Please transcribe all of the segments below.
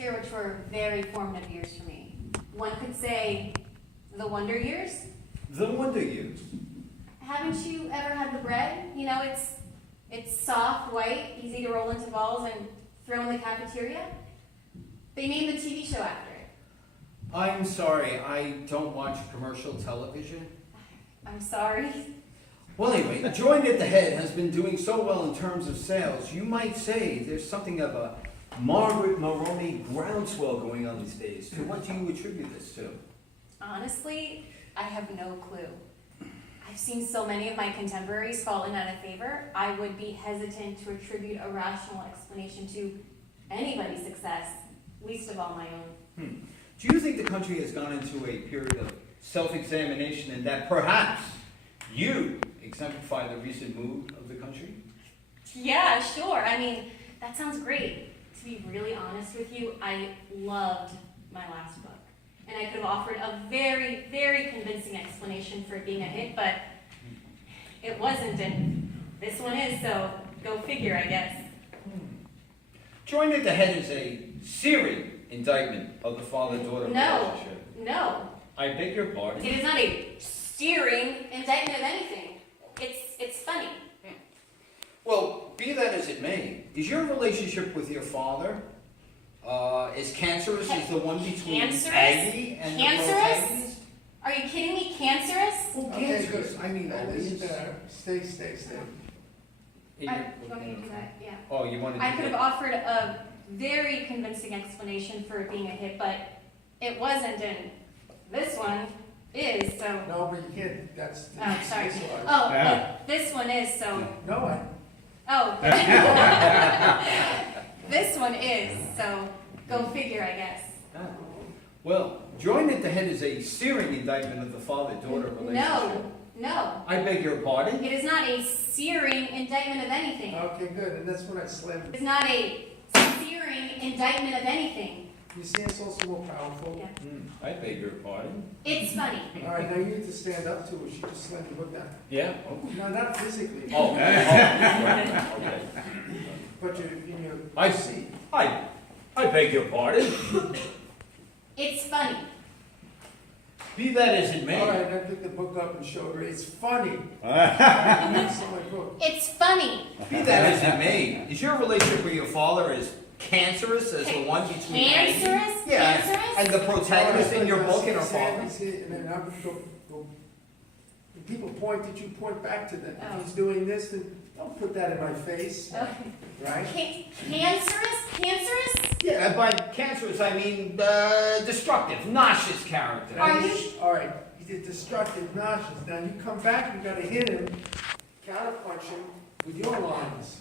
Here, which were very formative years for me. One could say the wonder years. The wonder years. Haven't you ever had the bread? You know, it's soft, white, easy to roll into balls and throw in the cafeteria. They named the TV show after it. I'm sorry, I don't watch commercial television. I'm sorry. Well, anyway, Joined at the Head has been doing so well in terms of sales. You might say there's something of a Margaret Maroney groundswell going on these days. To what do you attribute this to? Honestly, I have no clue. I've seen so many of my contemporaries falling out of favor, I would be hesitant to attribute a rational explanation to anybody's success, least of all my own. Do you think the country has gone into a period of self-examination and that perhaps you exemplify the recent mood of the country? Yeah, sure. I mean, that sounds great. To be really honest with you, I loved my last book. And I could have offered a very, very convincing explanation for it being a hit, but it wasn't, and this one is, so go figure, I guess. Joined at the Head is a searing indictment of the father-daughter relationship. No. I beg your pardon? It is not a steering indictment of anything. It's funny. Well, be that as it may, is your relationship with your father as cancerous as the one between Aggie and the protagonist? Are you kidding me? Cancerous? Oh, cancerous. I mean, Stay. You want me to do that? Yeah. Oh, you wanted to I do could have that? offered a very convincing explanation for it being a hit, but it wasn't, and this one is, so... No, but you can't, that's... Oh, sorry. that's all right. Oh, Yeah. but this one is, so... No, Oh. This one is, so go figure, I guess. Well, Joined at the Head is a searing indictment of the father-daughter relationship. No. I beg your pardon? It is not a searing indictment of anything. okay, good, and that's when I slammed. It's not a searing indictment of anything. You see, it's also more powerful. Yeah. I beg your pardon? It's funny. All right, now you need to stand up to her, she just slammed the book down. Yeah? No, not physically. Oh, okay. But you're in your I seat. I beg your pardon? It's funny. Be that as it may. All right, I picked the book up and showed her, it's funny. It's my book. It's funny. Be that as it may, is your relationship with your father as cancerous as the one between Aggie? Cancerous? Yeah, Cancerous? and the protagonist in your book and her father? And then I would go. When people point at you, point back to them. Oh. If he's doing this, then don't put that in my face, Okay. right? Cancerous? Cancerous? Yeah, by cancerous I mean destructive, nauseous character. Are you All right, he did destructive, nauseous. Now you come back, you gotta hit him, counterpunch him with your lines,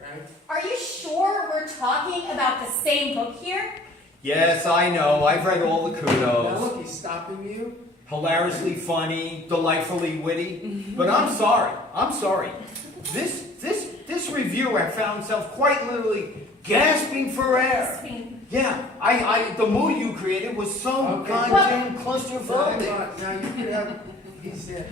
right? Are you sure we're talking about the same book here? Yes, I know. I've read all the Now kudos. look, he's stopping you. Hilariously funny, delightfully witty. But I'm sorry. This reviewer found himself quite literally gasping for air. Yeah, the mood you created was so Okay. goddamn claustrophobic. Now you could have, he said,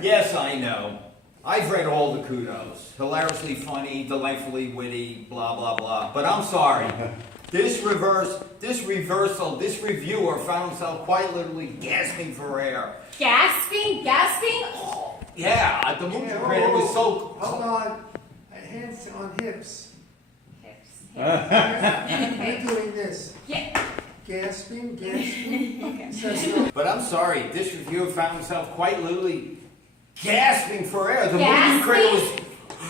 Yes, I know. I've read all the kudos. Hilariously funny, delightfully witty, blah, blah, blah. But I'm sorry. This reviewer found himself quite literally gasping for air. Gasping? Gasping? Yeah, the mood you created was so... hold on, hands on hips. Hips. You're doing this. Yeah. Gasping. Okay. So, But I'm sorry, this reviewer found himself quite literally gasping for air. The mood you Gasping? created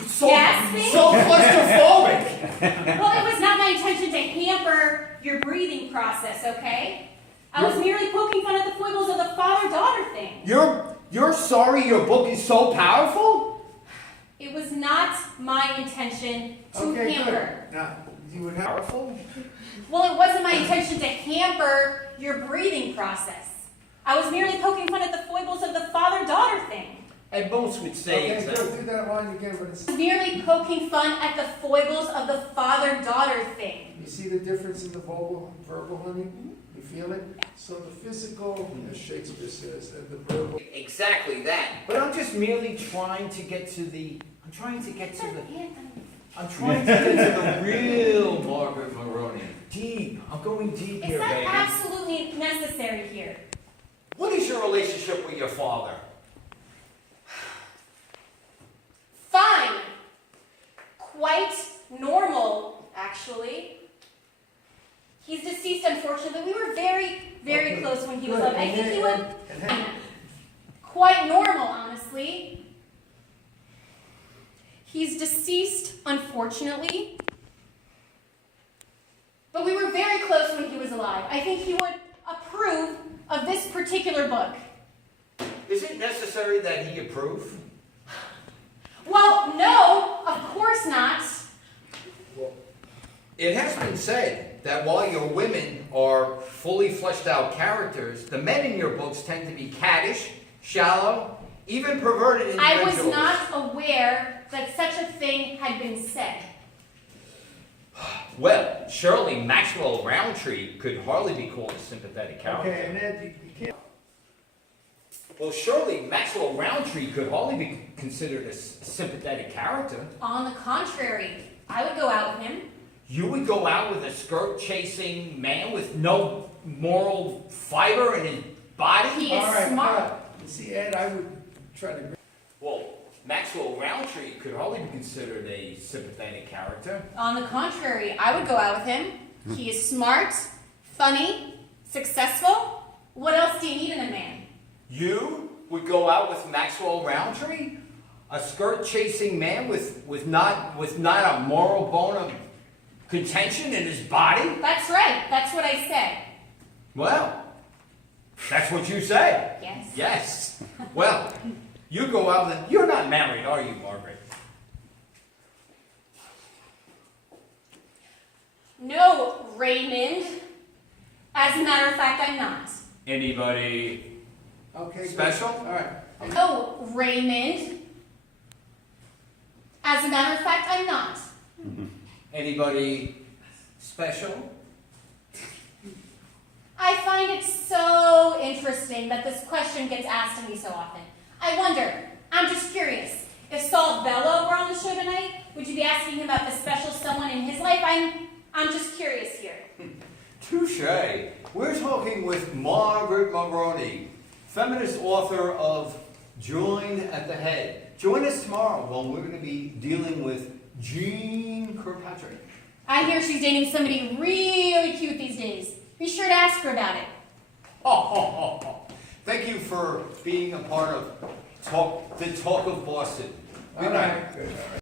was so Gasping? claustrophobic. Well, it was not my intention to hamper your breathing process, okay? I was merely poking fun at the foibles of the father-daughter thing. You're sorry your book is so powerful? It was not my intention to okay, hamper. good. Now, you would have, Powerful? Well, it wasn't my intention to hamper your breathing process. I was merely poking fun at the foibles of the father-daughter thing. And most would say okay, it's good, do that line again, but it's, I was merely poking fun at the foibles of the father-daughter thing. you see the difference in the verbal, honey? You feel it? So the physical, as Shakespeare says, and the verbal. exactly that. But I'm just merely trying to get to the... I'm trying to get to the real Margaret Maroney. Deep. I'm going deep Is here, that baby. absolutely necessary here? What is your relationship with your father? Fine. Quite normal, actually. He's deceased, unfortunately. We were very, very close when he was alive. I think he would. Quite normal, honestly. He's deceased, unfortunately. But we were very close when he was alive. I think he would approve of this particular book. Is it necessary that he approve? Well, no, of course not. It has been said that while your women are fully fleshed out characters, the men in your books tend to be caddish, shallow, even perverted I individuals. was not aware that such a thing had been said. Well, surely Maxwell Roundtree could hardly be called a sympathetic character. Okay, and Ed, you can't. Well, surely Maxwell Roundtree could hardly be considered a sympathetic character. On the contrary, I would go out with him. You would go out with a skirt-chasing man with no moral fiber in his body? He is All right, smart. You see, Ed, I would try to. Well, Maxwell Roundtree could hardly be considered a sympathetic character. On the contrary, I would go out with him. He is smart, funny, successful. What else do you need in a man? You would go out with Maxwell Roundtree? A skirt-chasing man with not a moral bone of contention in his body? That's right. That's what I said. Well, that's what you say. Yes. Yes. Well, you go out and you're not married, are you, Margaret? No, Raymond. As a matter of fact, I'm not. Anybody Okay. special? Good. All right. No, Raymond. As a matter of fact, I'm not. Anybody special? I find it so interesting that this question gets asked to me so often. I wonder, I'm just curious, if Saul Bellow were on the show tonight, would you be asking him about the special someone in his life? I'm just curious here. Touche. We're talking with Margaret Maroney, feminist author of Joined at the Head. Join us tomorrow when we're going to be dealing with Jean Kirkpatrick. I hear she's dating somebody really cute these days. Be sure to ask her about it. Thank you for being a part of the Talk of Boston. All Good night. right. Good. All right.